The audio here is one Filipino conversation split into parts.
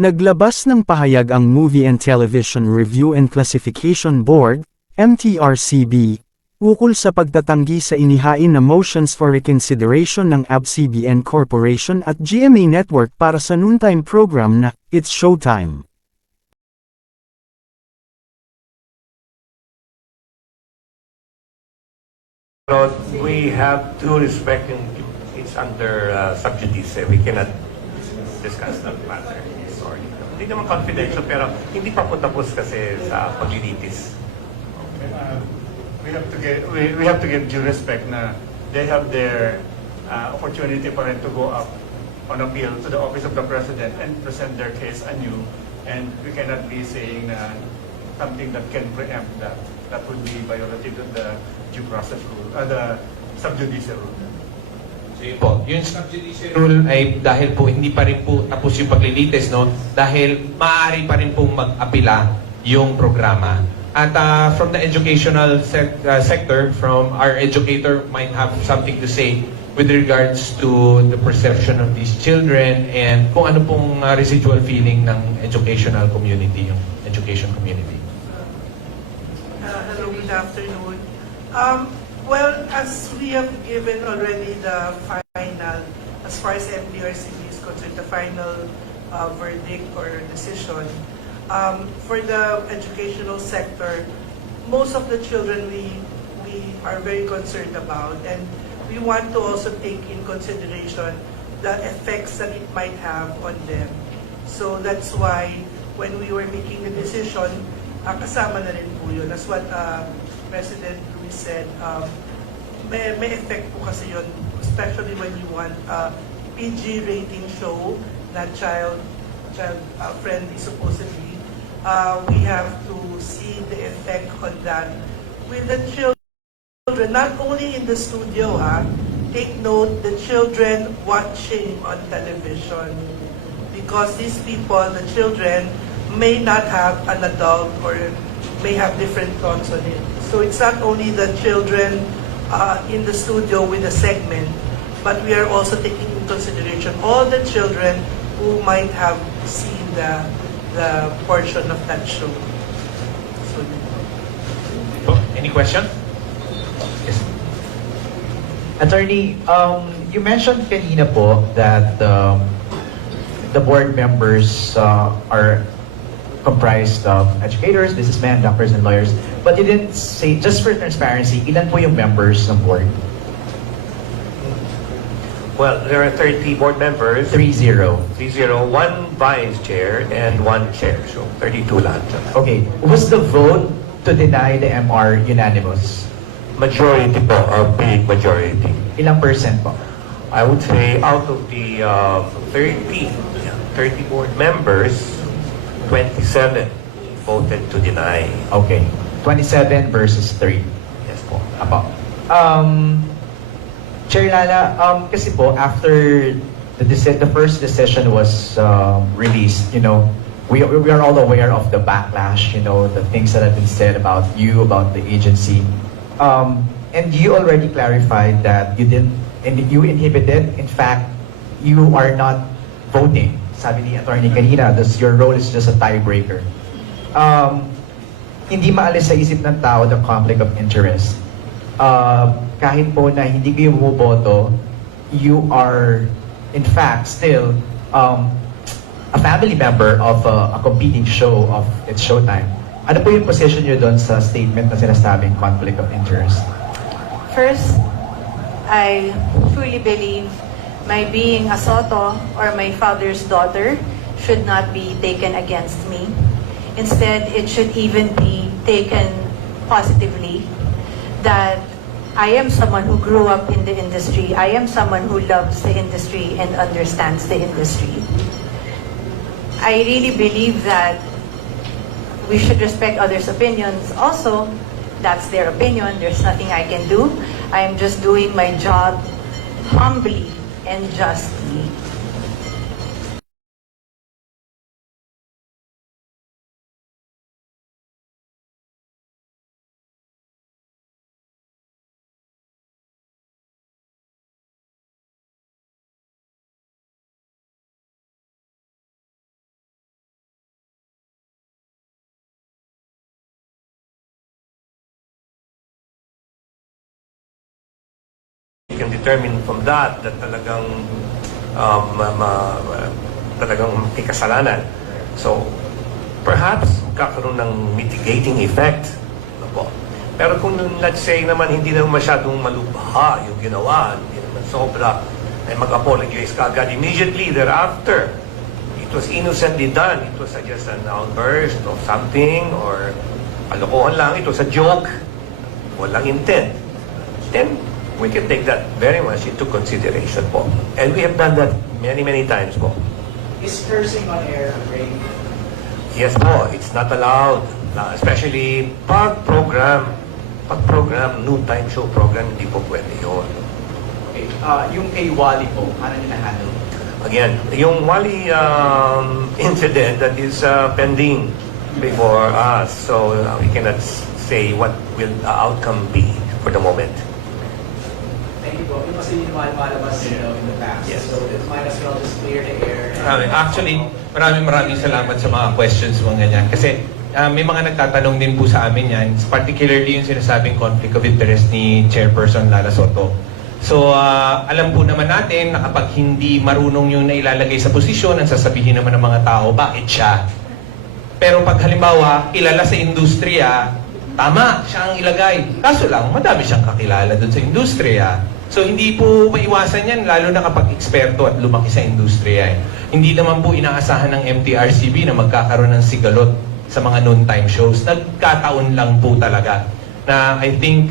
Naglabas ng pahayag ang Movie and Television Review and Classification Board, MTRCB, ukol sa pagtatanggi sa inihain na motions for reconsideration ng ABS-CBN Corporation at GMA Network para sa noontime program na It's Showtime. We have to respect it's under sub judice. We cannot discuss that matter. Sorry. Hindi naman confidential pero hindi pa po tapos kasi sa pag-litis. We have to give due respect na they have their opportunity pa rin to go up on appeal to the office of the president and present their case anew, and we cannot be saying na something that can preempt that. That would be violative of the due process rule, the sub judice rule. Sige po, yung sub judice rule ay dahil po hindi pa rin po tapos yung paglilitis, no? Dahil maaari pa rin pong mag-apila yung programa. At from the educational sector, from our educator might have something to say with regards to the perception of these children and kung ano pong residual feeling ng educational community, yung education community. Hello, good afternoon. Well, as we have given already the final, as far as MTRCB is concerned, the final verdict or decision, for the educational sector, most of the children we are very concerned about, and we want to also take in consideration the effects that it might have on them. So that's why when we were making the decision, kasama na rin po yun. That's what President Luis said. May effect po kasi yun, especially when you want a PG rating show na child friendly supposedly. We have to see the effect on that with the children, not only in the studio. Take note, the children watching on television, because these people, the children, may not have an adult or may have different thoughts on it. So it's not only the children in the studio with the segment, but we are also taking into consideration all the children who might have seen the portion of that show. So, any question? Yes. Attorney, you mentioned kanina po that the board members are comprised of educators, businessmen, doctors, and lawyers. But you didn't say, just for transparency, ilan po yung members ng board? Well, there are 30 board members. 30. 30, one vice chair and one chair. So 32 lahat. Okay. Was the vote to deny the MR unanimous? Majority po, a big majority. Ilang percent po? I would say out of the 30 board members, 27 voted to deny. Okay. 27 versus 3. Yes po. Apo. Chair Lala, kasi po, after the first decision was released, we are all aware of the backlash, the things that have been said about you, about the agency. And you already clarified that you inhibited. In fact, you are not voting. Sabi ni Attorney kanina, your role is just a tiebreaker. Hindi maalis sa isip ng tao the conflict of interest. Kahit po na hindi kayo bumoboto, you are in fact still a family member of a competing show of It's Showtime. Ano po yung position nyo doon sa statement na sinasabing conflict of interest? First, I truly believe my being a Sotto or my father's daughter should not be taken against me. Instead, it should even be taken positively that I am someone who grew up in the industry. I am someone who loves the industry and understands the industry. I really believe that we should respect others' opinions. Also, that's their opinion. There's nothing I can do. I'm just doing my job humbly and justly. can determine from that talagang talagang may kasalanan. So, perhaps kakaroon ng mitigating effect. Ano po? Pero kung let's say naman hindi naman masyadong malubha yung ginawa, hindi naman sobra, ay mag-apologize ka agad immediately thereafter. It was innocently done. It was just an outburst of something or kalokohan lang. It was a joke. Walang intent. Then, we can take that very much into consideration po. And we have done that many, many times po. Is cursing on air a grave? Yes po, it's not allowed. Especially pag-program, noontime show program, hindi po pwede yun. Okay. Yung kay Wally po, paano nyo na-handle? Again, yung Wally incident that is pending before us, so we cannot say what will the outcome be for the moment. Thank you po. Yung kasi yung lumalabas in the past. Yes. So it might as well just clear the air. Actually, maraming salamat sa mga questions mo ganyan. Kasi may mga nagtatanong din po sa amin yan, particularly yung sinasabing conflict of interest ni Chairperson Lala Sotto. So, alam po naman natin na kapag hindi marunong yung nailalagay sa posisyon, ang sasabihin naman ng mga tao, bakit siya? Pero pag halimbawa, kilala sa industriya, tama, siya ang ilagay. Kaso lang, madami siyang kakilala doon sa industriya. So, hindi po maiwasan yan, lalo na kapag eksperto at lumaki sa industriya. Hindi naman po inaasahan ng MTRCB na magkakaroon ng sigalot sa mga noontime shows. Nagkataon lang po talaga na I think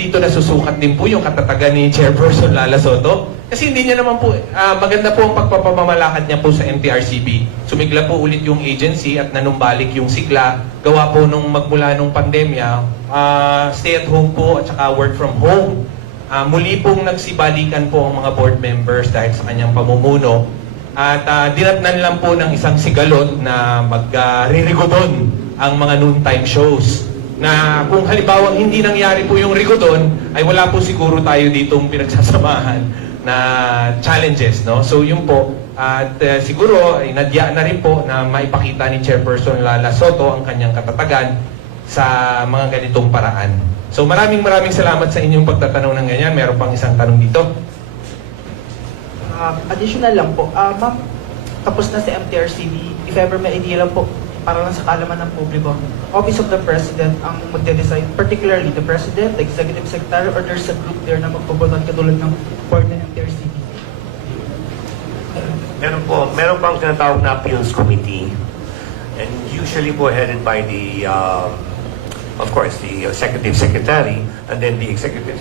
dito nasusukat din po yung katatagan ni Chairperson Lala Sotto. Kasi hindi niya naman po, maganda po ang pagpapamamalakad niya po sa MTRCB. Sumigla po ulit yung agency at nanumbalik yung sigla. Gawa po nung magmula nung pandemya, stay at home po at saka work from home. Muli pong nagsibalikan po ang mga board members dahil sa kanyang pamumuno. At dinatnan lang po ng isang sigalot na mag-ririgodon ang mga noontime shows. Na kung halimbawa hindi nangyari po yung rigodon, ay wala po siguro tayo ditong pinagsasamahan na challenges, no? So yun po, at siguro ay nadya na rin po na maipakita ni Chairperson Lala Sotto ang kanyang katatagan sa mga ganitong paraan. So maraming salamat sa inyong pagtatanong ng ganyan. Meron pang isang tanong dito. Additional lang po, ma'am, tapos na si MTRCB, if ever may idea lang po, para lang sa kaalaman ng publiko, Office of the President ang magde-decide, particularly the President, the Executive Secretary, or there's a group there na magbabalot katulad ng board ng MTRCB? Meron pang tinatawag na Appeals Committee, and usually po headed by the, of course, the Executive Secretary, and then the Executive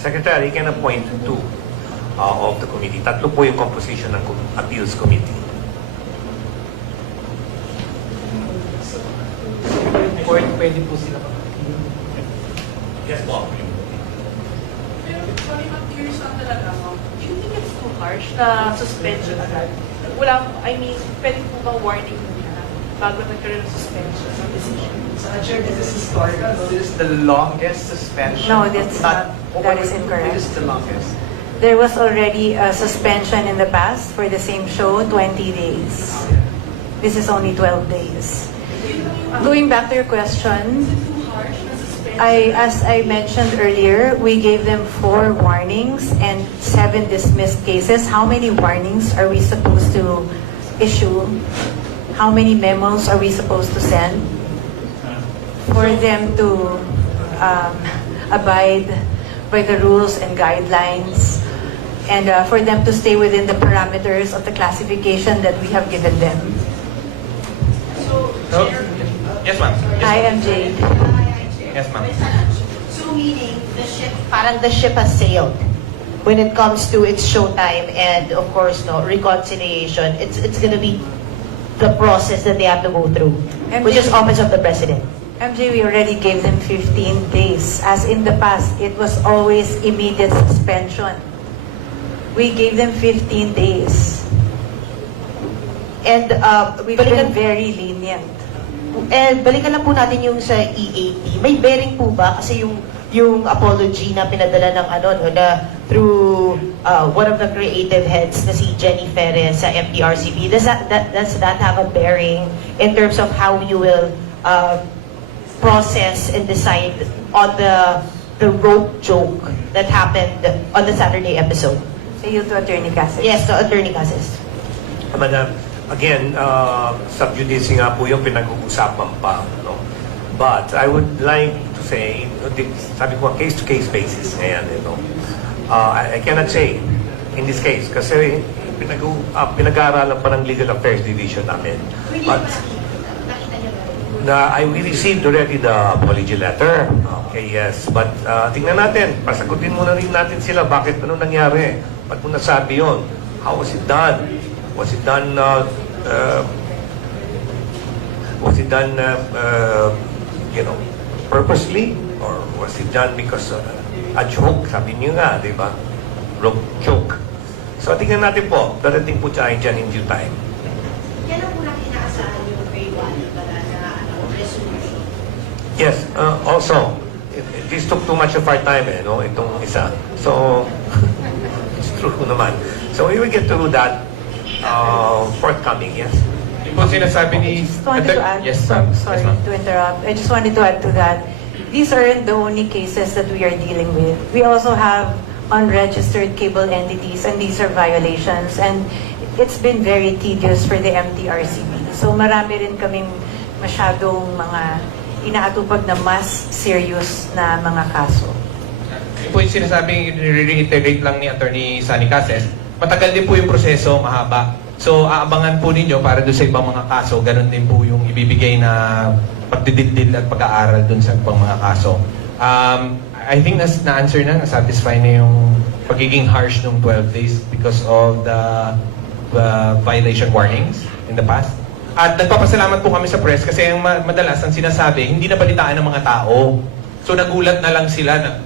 Secretary can appoint two of the committee. Tatlo po yung composition ng Appeals Committee. Pwede po sila pa. Yes, po. Pero sorry, I'm curious lang talaga, ma'am. Do you think it's too harsh na suspension agad? Wala, I mean, pwede po bang warning muna bago nagkaroon ng suspension ng decision? So, Chair, this is historical. This is the longest suspension. No, that's not. That is incorrect. This is the longest. There was already a suspension in the past for the same show, 20 days. This is only 12 days. Going back to your question, as I mentioned earlier, we gave them 4 warnings and 7 dismissed cases. How many warnings are we supposed to issue? How many memos are we supposed to send for them to abide by the rules and guidelines, and for them to stay within the parameters of the classification that we have given them? So, yes, ma'am. I am Jade. Yes, ma'am. So meaning parang the ship has sailed when it comes to its showtime and of course no reconciliation. It's gonna be the process that they have to go through, which is Office of the President. MJ, we already gave them 15 days. As in the past, it was always immediate suspension. We gave them 15 days. And We've been very lenient. balikan lang po natin yung sa EAP. May bearing po ba kasi yung apology na pinadala ng na through one of the creative heads na si Jenny Perez sa MTRCB. Does that have a bearing in terms of how you will process and decide on the the rope joke that happened on the Saturday episode? Say you to Attorney Cass. Yes, to Attorney Cases. Madam, again, sub-judice nga po yung pinag-uusapan pa. No? But I would like to say, sabi ko, case-to-case basis ngayon. I cannot say in this case kasi pinag-aaralan pa ng Legal Affairs Division namin. But we received already the apology letter. Okay, yes. But tingnan natin, pasagutin muna rin natin sila bakit ano nangyari. Ba't mo nasabi yun? How was it done? Was it done purposely? Or was it done because a joke? Sabi niyo nga, di ba? Rope joke. So tingnan natin po, darating po tayo dyan in due time. Kailan po natin inaasahan yung May 1 na resolution? Yes, also, this took too much of our time, itong isa. So, it's true naman. So we will get through that forthcoming, yes. Yung po sinasabi ni... Just wanted to add, Yes, ma'am. sorry Yes, ma'am. to interrupt. I just wanted to add to that. These aren't the only cases that we are dealing with. We also have unregistered cable entities, and these are violations. And it's been very tedious for the Mtrcb. So marami rin kaming masyadong mga inaatupag na mas serious na mga kaso. Yung po yung sinasabing, reiterate lang ni Attorney Sunny Cases, matagal din po yung proseso, mahaba. So, aabangan po ninyo para doon sa ibang mga kaso, ganun din po yung ibibigay na pagdidildil at pag-aaral doon sa ibang mga kaso. I think na-answer na, na-satisfy na yung pagiging harsh ng 12 days because of the violation warnings in the past. At nagpapasalamat po kami sa press kasi ang madalas ang sinasabi, hindi nabalitaan ng mga tao. So nagulat na lang sila na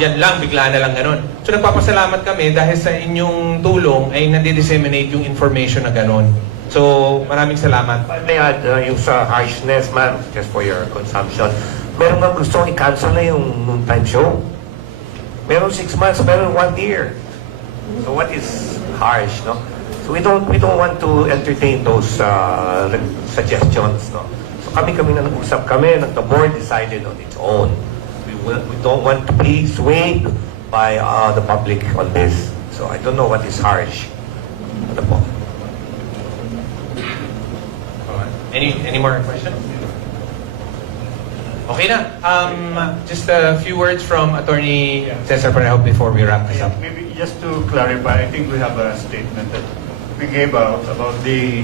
yan lang, bigla na lang ganun. So nagpapasalamat kami dahil sa inyong tulong ay nadi-disseminate yung information na ganun. So maraming salamat. May add yung sa harshness, ma'am, just for your consumption. Meron nga gusto i-cancel na yung noontime show. Meron 6 months, meron 1 year. So what is harsh, no? So we don't want to entertain those suggestions, no? So kami na nag-usap kami, the board decided on its own. We don't want to be swayed by the public on this. So I don't know what is harsh. Ano po? Any more questions? Okay na. Just a few words from Attorney Cesar Parejo before we wrap this up. Maybe just to clarify, I think we have a statement that we gave out about the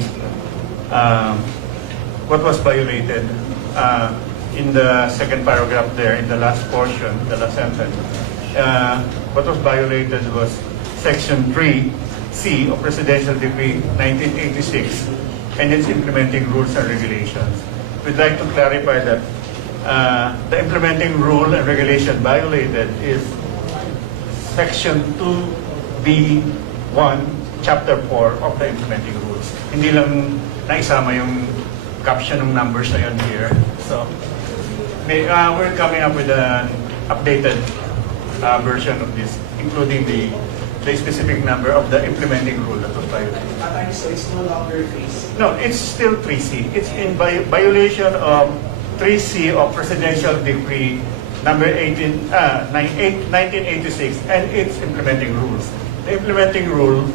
what was violated in the second paragraph there, in the last portion, the last sentence. What was violated was Section 3C of Presidential Decree 1986 and its implementing rules and regulations. We'd like to clarify that the implementing rule and regulation violated is Section 2B1, Chapter 4 of the implementing rules. Hindi lang naisama yung caption ng numbers na yun here. So, we're coming up with an updated version of this, including the specific number of the implementing rule that was violated. So it's no longer phase. No, it's still 3C. It's in violation of 3C of Presidential Decree number 1986 and its implementing rules. The implementing rule,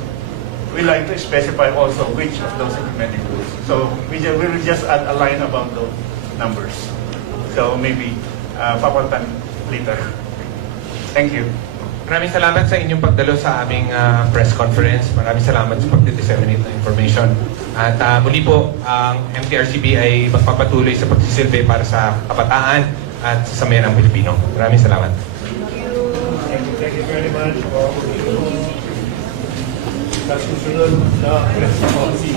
we like to specify also which of those implementing rules. So we will just add a line about those numbers. So maybe papuntan later. Thank you. Maraming salamat sa inyong pagdalo sa aming press conference. Maraming salamat sa pag-disseminate ng information. At muli po, ang Mtrcb ay magpapatuloy sa pagsisilbi para sa kabataan at sa samayan ng Pilipino. Maraming salamat. Thank you very much. Sa susunod na press conference.